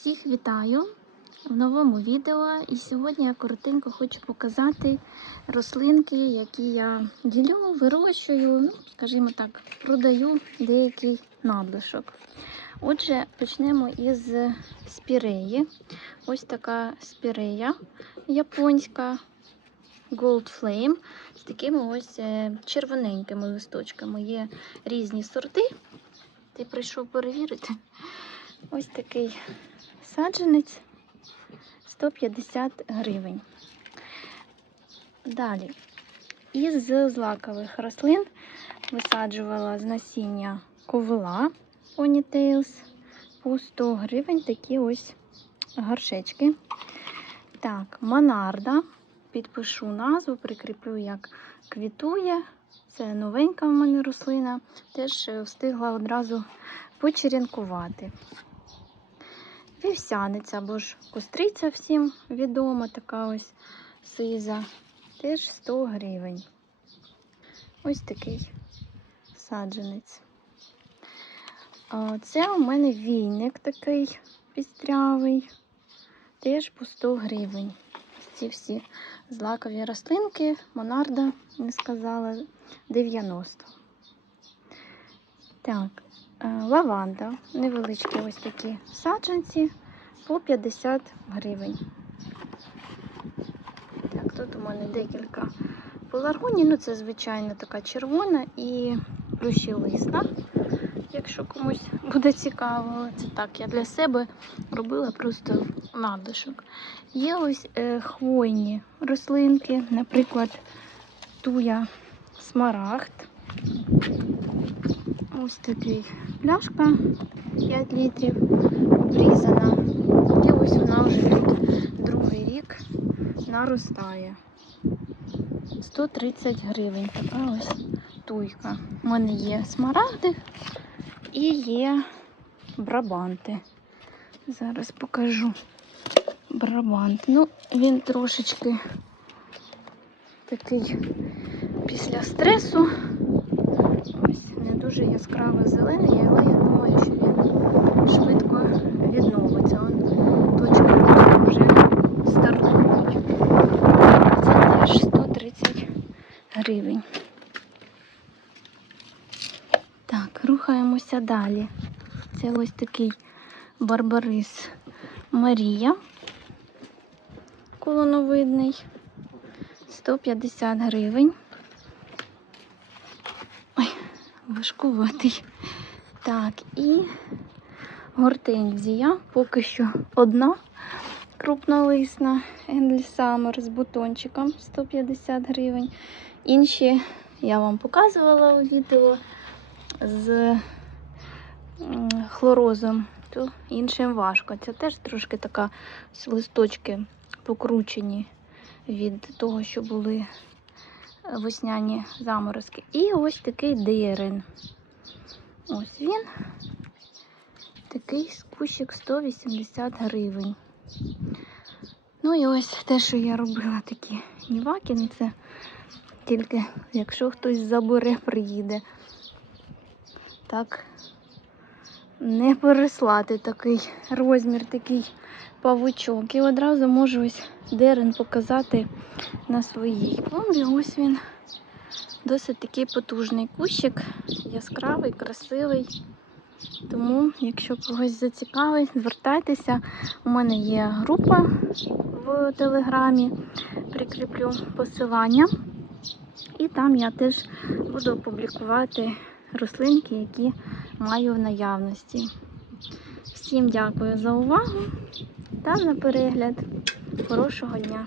Всіх вітаю в новому відео. І сьогодні я коротенько хочу показати рослинки, які я ділю, вирощую, ну, скажімо так, продаю деякий надлишок. Отже, почнемо із спіреї. Ось така спірея японська Gold Flame з такими ось е, червоненькими листочками. Є різні сорти. Ти прийшов перевірити. Ось такий саджанець 150 гривень. Далі, із злакових рослин висаджувала з насіння ковила Ponytails по 100 гривень такі ось горшечки. Так, Монарда. Підпишу назву, прикріплю, як квітує. Це новенька в мене рослина. Теж е, встигла одразу почерянкувати. Вівсяниця або ж костриця всім відома, така ось сиза. Теж 100 гривень. Ось такий саджанець. Це у мене війник такий пістрявий, теж по 100 гривень. Ці всі злакові рослинки, Монарда, не сказала, 90. Так, лаванда, невеличкі ось такі саджанці по 50 гривень. Так, тут у мене декілька пеларгоній, ну це звичайно така червона і плющелисна, якщо комусь буде цікаво, це так, я для себе робила просто надлишок. Є ось е, хвойні рослинки, наприклад, туя смарагд. Ось такий пляшка 5 літрів обрізана. І ось вона вже тут другий рік наростає. 130 гривень. Така ось туйка. У мене є смарагди і є брабанти. Зараз покажу брабант. Ну, він трошечки такий після стресу. Дуже яскраво зелений, але я думаю, що він швидко відновиться. Он росту вже стартують. Це теж 130 гривень. Так, рухаємося далі. Це ось такий барбарис Марія. Колоновидний. 150 гривень. Важкуватий. Так, і гортензія. Поки що одна крупнолисна Ендлі Summer з бутончиком 150 гривень. Інші я вам показувала у відео з хлорозом, то іншим важко. Це теж трошки така листочки покручені від того, що були весняні заморозки. І ось такий дерен. Ось він. Такий кущик 180 гривень. Ну і ось те, що я робила такі ніваки, ну це тільки якщо хтось забере, приїде. Так, не переслати такий розмір, такий павучок. І одразу можу ось дерен показати на своїй клумбі. Ось він досить такий потужний кущик, яскравий, красивий. Тому, якщо когось зацікавить, звертайтеся. У мене є група в телеграмі, прикріплю посилання. І там я теж буду публікувати рослинки, які маю в наявності. Всім дякую за увагу та за перегляд. Хорошого дня!